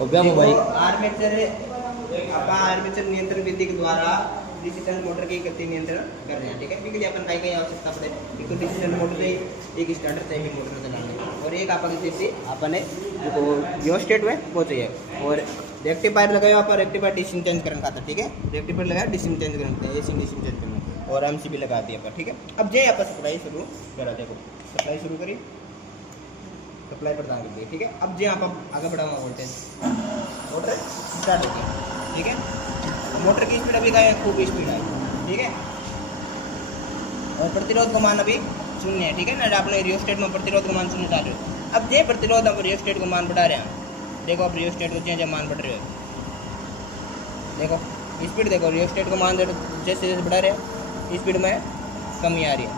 भाई आर्मेचर नियंत्रण विधि के द्वारा डीसी शंट मोटर की गति नियंत्रण कर रहे हैं, ठीक है। क्योंकि अपन काय काय आवश्यकता पड़े एक तो डीसी शंट मोटर से एक स्टार्टर चाहिए मोटर चलाने, और एक अपन जैसे अपने जो रियोस्टेट है वो चाहिए, और रेक्टिफायर लगाया अपन रेक्टिफायर डीसी चेंज करने का था, ठीक है। रेक्टिफायर लगाया डीसी चेंज करने का, एसी डीसी चेंज करना, और एमसीबी लगा दिया अपन, ठीक है। अब जे अपन सप्लाई शुरू करा, देखो सप्लाई शुरू करी, सप्लाई प्रदान कर दी, ठीक है। अब जे आप आगे बढ़ाऊंगा वोल्टेज, मोटर स्टार्ट होगी, ठीक है। मोटर की स्पीड अभी का है, खूब स्पीड है, ठीक है। और प्रतिरोध का मान अभी 0 है, ठीक है ना। आपने रियोस्टेट में प्रतिरोध का मान 0 डाल रहे हो। अब जे प्रतिरोध अब रियोस्टेट का मान बढ़ा रहे हैं, देखो अब रियोस्टेट को जैसे मान बढ़ रहे हो, देखो स्पीड देखो, रियोस्टेट का मान जैसे जैसे बढ़ा रहे हैं स्पीड में कमी आ रही है।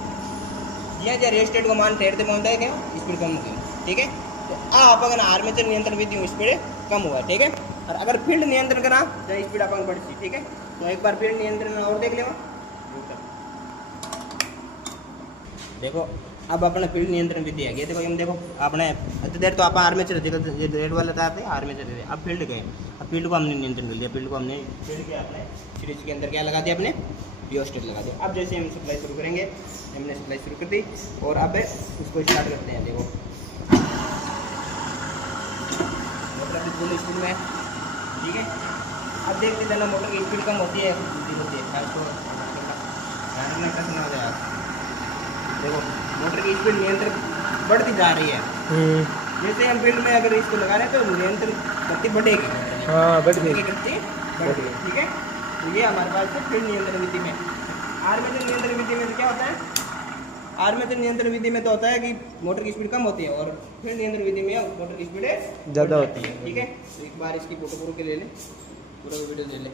यह जो रियोस्टेट का मान ठहरते पहुँचता है क्या, स्पीड कम होगी, ठीक है। तो आप अगर आर्मेचर नियंत्रण विधि स्पीड कम हुआ, ठीक है। और अगर फील्ड नियंत्रण करा तो स्पीड अपन बढ़ती, ठीक है। तो एक बार फील्ड नियंत्रण और देख लो, देखो अब अपने फील्ड नियंत्रण विधि है, देखो हम देखो अपने देर तो आप आर्मेचर रेड वाला था आर्मेचर, अब फील्ड गए, अब फील्ड को हमने नियंत्रण कर लिया, फील्ड को हमने फील्ड के अपने सीरीज के अंदर क्या लगा दिया, अपने रियोस्टेट लगा दिया। अब जैसे हम सप्लाई शुरू करेंगे, हमने सप्लाई शुरू कर दी, और अब उसको स्टार्ट करते हैं, देखो मोटर अभी फुल स्पीड में है, ठीक है। अब देखते जाना मोटर की स्पीड कम होती है, होती है हो जाएगा, देखो मोटर की स्पीड नियंत्रण बढ़ती जा रही है। जैसे हम फील्ड में अगर इसको लगा रहे हैं तो नियंत्रण गति बढ़ेगी, हाँ बढ़ गई, गति बढ़ेगी, ठीक है। तो ये हमारे पास है फील्ड नियंत्रण विधि में। आर्मेचर नियंत्रण विधि में तो क्या होता है, आर्मेचर नियंत्रण विधि में तो होता है कि मोटर की स्पीड कम होती है, और फील्ड नियंत्रण विधि में मोटर की स्पीड ज़्यादा होती है, ठीक है। तो एक बार इसकी फोटो पूरा के ले ले, पूरा वीडियो ले ले,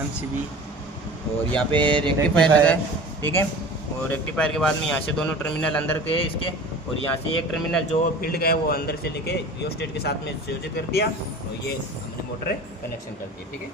एमसीबी, और यहाँ पे रेक्टिफायर है, ठीक है। और रेक्टिफायर के बाद में यहाँ से दोनों टर्मिनल अंदर के इसके, और यहाँ से एक टर्मिनल जो फील्ड का है वो अंदर से लेके रियोस्टेट के साथ में संयोजित कर दिया, और ये हमने मोटर कनेक्शन कर दिया, ठीक है।